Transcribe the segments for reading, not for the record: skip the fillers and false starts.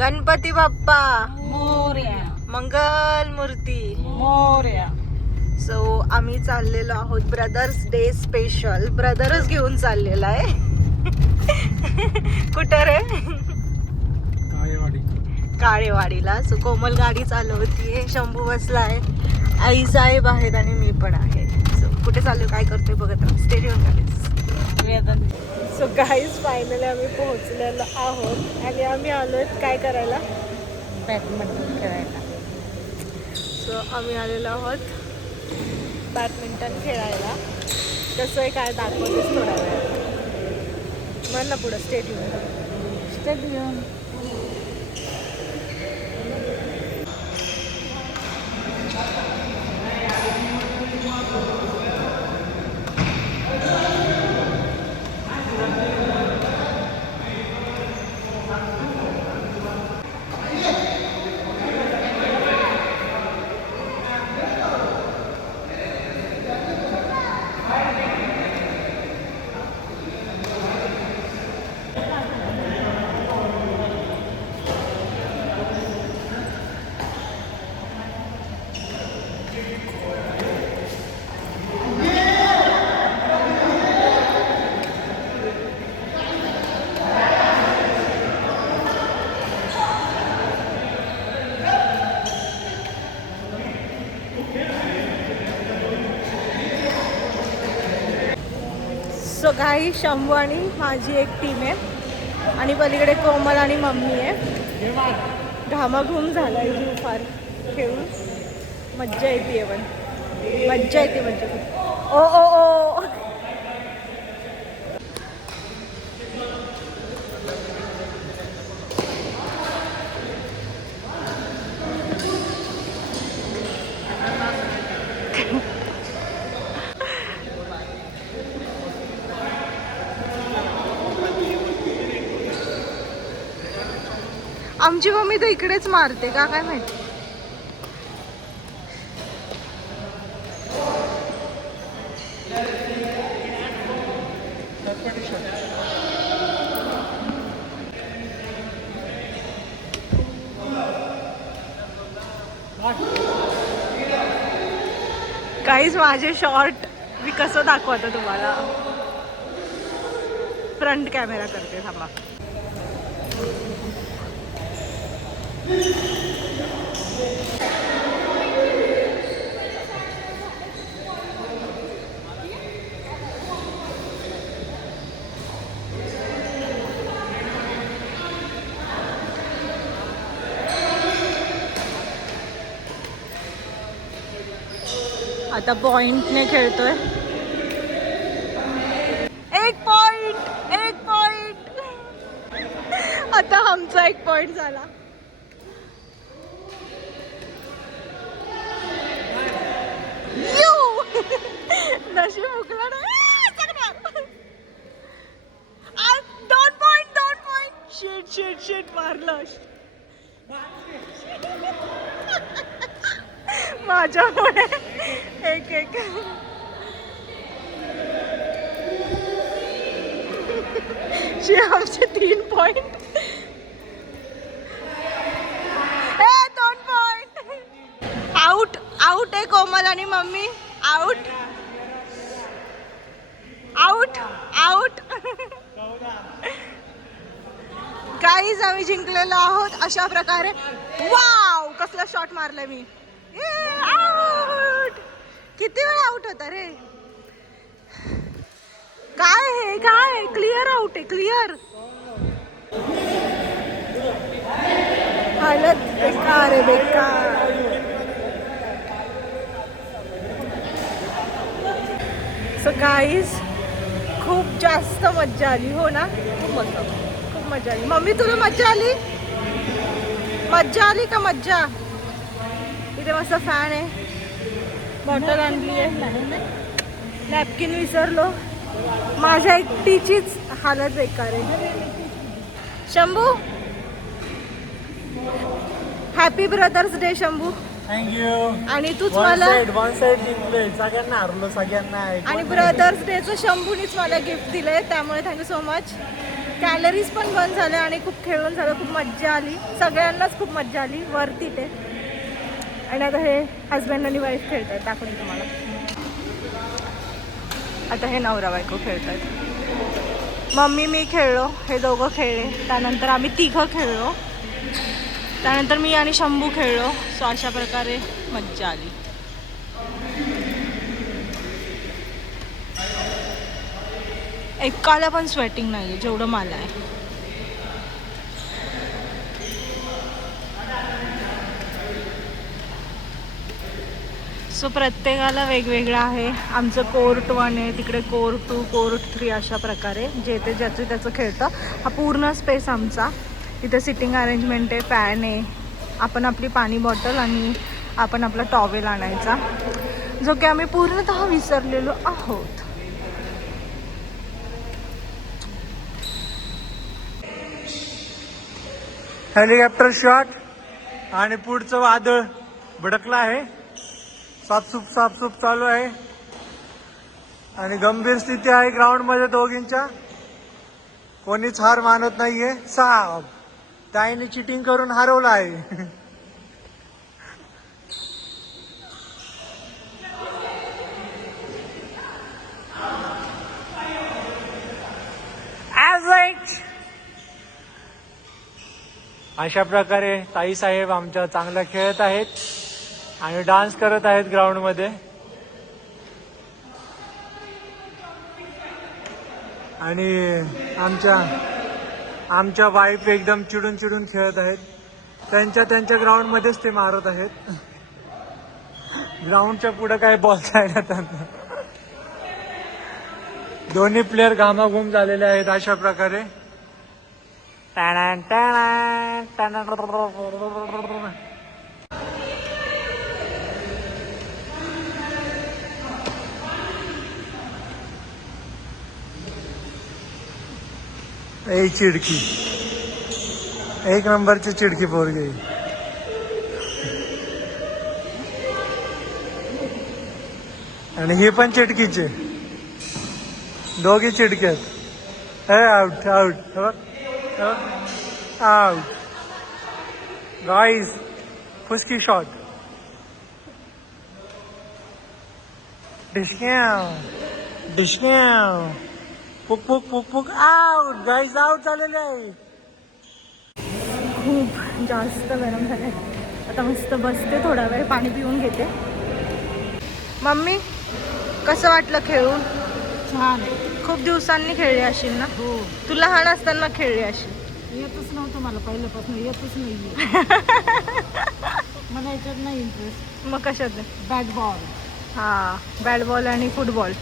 गणपती बाप्पा मोरया मंगल मूर्ती मोरया. सो आम्ही चाललेलो आहोत ब्रदर्स डे स्पेशल. ब्रदरच घेऊन चाललेला आहे. कुठं रे? काळेवाडीला. सो कोमल गाडी चालवतीये, शंभू बसलाय, आई साहेब आहेत आणि मी पण आहे. सो कुठे चाललो, काय करतोय बघत राहा. स्टेडियम गाडीच. सो गाईज फायनली आम्ही पोहोचलेलो आहोत आणि आम्ही आलोय काय करायला? बॅडमिंटन खेळायला. सो आम्ही आलेलो आहोत बॅडमिंटन खेळायला. कसं आहे काय दाखवतेच थोड्या वेळात. म्हण ना पुढं स्टेडियम. सो गाई शंभू आणि माझी एक टीम आहे आणि पलीकडे कोमल आणि मम्मी आहे. घामाघूम झालाय जीव फार खेळून. मज्जा येते पण मज्जा येते म्हणजे खूप. ओ ओ ओ आमची मम्मी तर इकडेच मारते का काय माहिती. काहीच माझे शॉर्ट मी कसं दाखवतो तुम्हाला. फ्रंट कॅमेरा करते थांबा. आता पॉइंटने खेळतोय. एक पॉइंट. आता आमचा एक पॉइंट झाला. नशीब हुकला ना. 2 पॉइंट. शिट मारलं माझ्यामुळे. एक आमचे 3 पॉइंट. 2 पॉइंट. आउट आहे कोमल आणि मम्मी. आउट. गाईज आम्ही जिंकलेलो आहोत अशा प्रकारे. वाव कसला शॉट मारला मी. आउट. किती वेळा आउट होता रे. काय क्लिअर आउट आहे. क्लिअर. हालत बेकार आहे बेकार. सो गाईज खूप जास्त मज्जा आली. हो ना. खूप मज्जा आली. मम्मी तुला मज्जा आली का मज्जा? इथे मस्त फॅन आहे. बॉटल आणली आहे. नॅपकिन विसरलो. माझ्या एकटीचीच हालत बेकार आहे. Shambhu happy brothers day Shambhu. Thank you. आणि तूच मला वन साइड जिंकले. सगळ्यांना हरलो. सगळ्यांना. आणि ब्रदर्स डेचं शंभूनीच मला गिफ्ट दिलंय त्यामुळे थँक्यू सो मच. कॅलरीज पण बंद झाल्या आणि खूप खेळून झालं, खूप मज्जा आली, सगळ्यांनाच खूप मज्जा आली, वरती ते. आणि आता हे हजबंड आणि वाईफ खेळत आहेत, दाखवून तुम्हाला. आता हे नवरा बायको खेळत आहेत. मम्मी मी खेळलो, हे दोघं खेळले, त्यानंतर आम्ही तिघं खेळलो, त्यानंतर मी आणि शंभू खेळलो. सो अशा प्रकारे मज्जा आली. एकाला पण स्वेटिंग नाही आहे जेवढं मला आहे. सो प्रत्येकाला वेगवेगळं आहे. आमचं कोर्ट 1 आहे, तिकडे कोर्ट 2, कोर्ट 3 अशा प्रकारे जे ते ज्याचं त्याचं खेळतं. हा पूर्ण स्पेस आमचा. इथे सिटिंग अरेंजमेंट आहे, फॅन आहे, आपण आपली पाणी बॉटल आणि आपण आपला टॉवेल आणायचा, जो की आम्ही पूर्णतः विसरलेलो आहोत. हेलिकॉप्टर शॉट आणि पुढचं वादळ भडकलं आहे. साफसूप चालू आहे आणि गंभीर स्थिती आहे ग्राउंड मध्ये दोघींच्या. कोणीच हार मानत नाहीये. साहेब ताईने चिटिंग करून हरवलं आहे. अशा प्रकारे ताई साहेब आमच्या चांगला खेळत आहेत आणि डान्स करत आहेत ग्राउंड मध्ये. आणि आमच्या वाईफ एकदम चिडून खेळत आहेत. त्यांच्या ग्राउंड मध्येच ते मारत आहेत. ग्राउंडच्या पुढे काय बोलता येणार त्यांना. दोन्ही प्लेयर घामाघूम झालेले आहेत अशा प्रकारे. चिडकी एक नंबरची चिडकी पोरगी. आणि ही पण चिडकीचे, दोघी चिडक्यात. Out out out guys. फुसकी शॉट. डिशक्याव पुक पुक पुक पुक. आउट गाइस, आउट झालेले आहे. खूप जास्त गरम झालंय. आता मस्त बसते, थोडा वेळ पाणी पिऊन घेते. मम्मी कसं वाटलं खेळून? छान. खूप दिवसांनी खेळली असेल ना? हो. तू लहान असताना खेळली असेल. येतच नव्हतं मला पहिल्यापासून, येतच नाही. मला याच्यात नाही इंटरेस्ट. मग कशात? Bat ball. हां, बॅट बॉल आणि फुटबॉल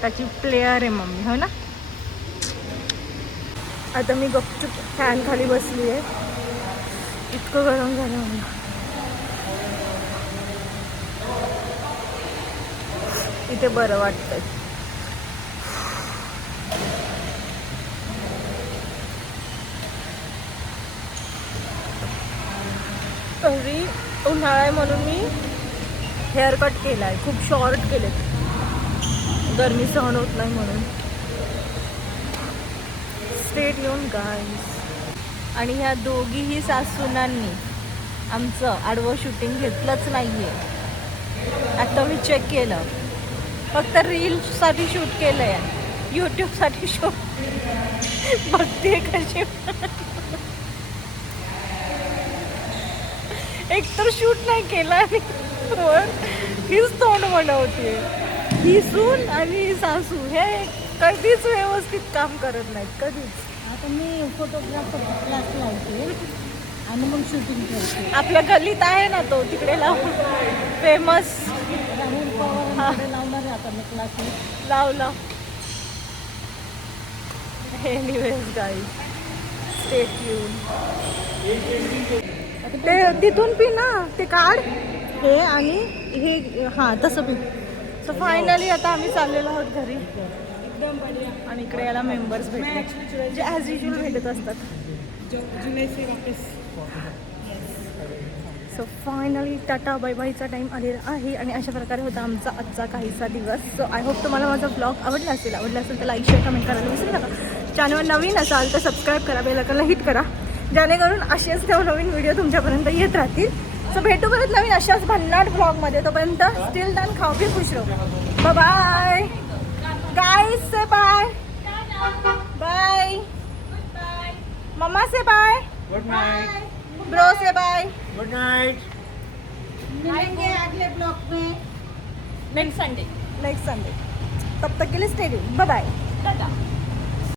त्याची प्लेयर आहे मम्मी, हो ना? आता मी गपचूप फॅन खाली बसली आहे. इतकं गरम झालं मला. इथे बरं वाटतंय. तरी उन्हाळा आहे म्हणून मी हेअर कट केला आहे. खूप शॉर्ट केलेत, गरमी सहन होत नाही म्हणून. स्टेट येऊन गाईस. आणि ह्या दोघीही सासूनांनी आमचं आडवं शूटिंग घेतलंच नाही आहे. आता मी चेक केलं, फक्त रीलसाठी शूट केलं आहे, यूट्यूबसाठी शूट. बघते कशी एक तर शूट नाही केला आणि हीच तोंड बनवते. ही सून आणि ही सासू हे कधीच व्यवस्थित काम करत नाहीत, कधीच. आता मी फोटोग्राफर क्लास लावते आणि मग शूटिंग करते. आपल्या गल्लीत आहे ना तो, तिकडे लाव. फेमस राहुल पवार लावणार आहे आता मी क्लास. लाव. Anyways guys, stay tune. ते तिथून पी ना, ते काढ हे आणि हे. हां, तसं पी. सो फायनली आता आम्ही चाललेलो आहोत घरी. एकदम बढिया. आणि इकडे याला मेंबर्स भेटले जे ॲज युजल भेटत असतात. जुलै से वापस. सो फायनली टाटा बाय बायचा टाईम आलेला आहे. आणि अशा प्रकारे होता आमचा आजचा काहीसा दिवस. सो आय होप तुम्हाला माझा ब्लॉग आवडला असेल तर लाईक शेअर कमेंट करायला विसरू नका. चॅनलवर नवीन असाल तर सबस्क्राईब करा, बेल आयकॉनला हिट करा, जेणेकरून असेच नवनवीन व्हिडिओ तुमच्यापर्यंत येत राहतील. सो भेटू परत नवीन अशाच भन्नाट ब्लॉगमध्ये. तोपर्यंत स्टील डन, खाऊ पी खुश राहू. बाय गाईज, से बाय बाय. मम्मा से बाय. Good Knight. ब्रो से बाय. Good Knight. मिलेंगे अगले ब्लॉग में नेक्स्ट संडे. तब तक के लिए स्टे ट्यून्ड. Bye bye.